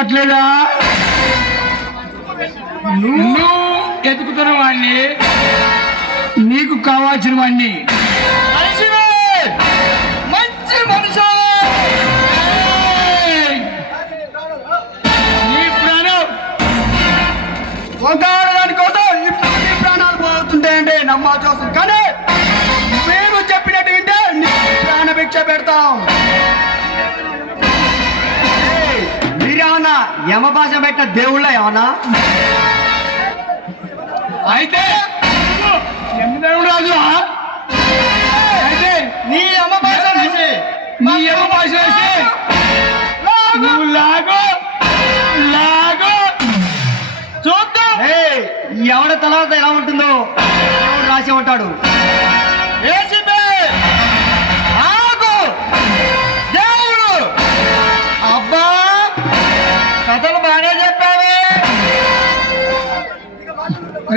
గుర్తుపట్టలేదా నువ్వు ఎదుగుతున్న వాడిని నీకు కావాల్సిన వాడిని. ఒక ఆడదాని కోసం ఇప్పుడు ప్రాణాలు పోతుంటాయండి నమ్మాల్సి మీరేమన్నా యమ భాష పెట్టిన దేవుళ్ళ ఏమన్నా? అయితే రాజు? అయితే నీ యమ భాష నీ ఏమో భాష నువ్వు లాగో లాగో. చూద్దాం. ఎవడ తర్వాత ఎలా ఉంటుందో? రాసి ఉంటాడు?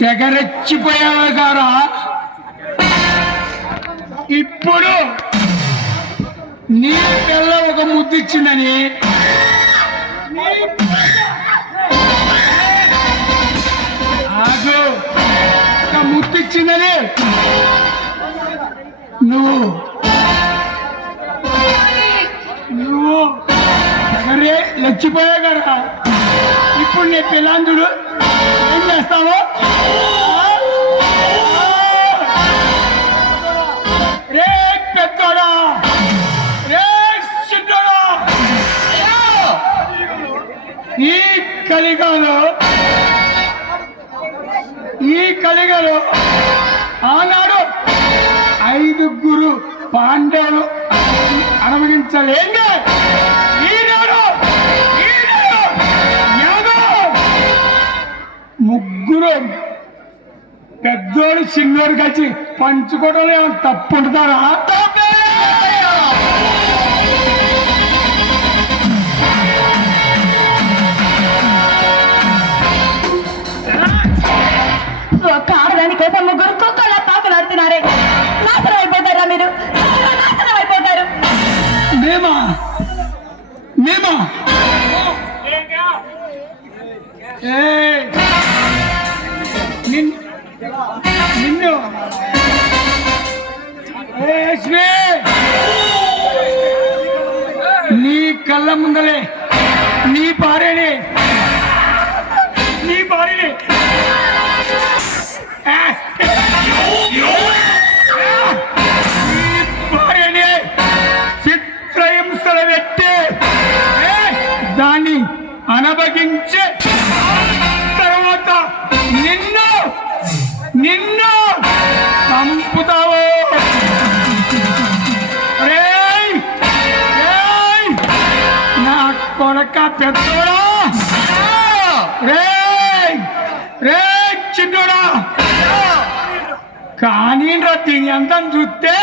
తెగరెచ్చిపోయావా గారా ఇప్పుడు నీ పిల్ల ఒక ముద్దిచ్చిందని ఆగు. ఒక ముద్దిచ్చిందని నువ్వు నువ్వు తెగరే లచ్చిపోయావు కదా ఇప్పుడు నీ పిల్లాంతుడు ఏం చేస్తావు? ఈ కలిగాలో ఈ కలిగలో ఆనాడు ఐదుగురు పాండవులు అనుభవించలేంగా ఈనాడు ఈనాడు ముగ్గురు పెద్దోడు చిన్నోడు కలిసి పంచుకోవడంలో ఏమైనా తప్పు ఉంటుందా దానికోసం కోసం ముగ్గురు కుక్కల పాకులాడుతున్నారే నాశనం అయిపోతారా మీరు? నాశనం అయిపోతారు. మేమా? మేమా? నిన్ను? నీ కళ్ళ ముందలే నీ భార్యని నీ భార్యని భార్యని చిత్రహింసలు పెట్టి దాన్ని అనభగించి తర్వాత నిన్ను నిన్ను చంపుతావు రేయ్! రేయ్! నా కొడక పెద్దోడా రేయ్ రేయ్ చిన్నోడా కానీ రా దీని చూస్తే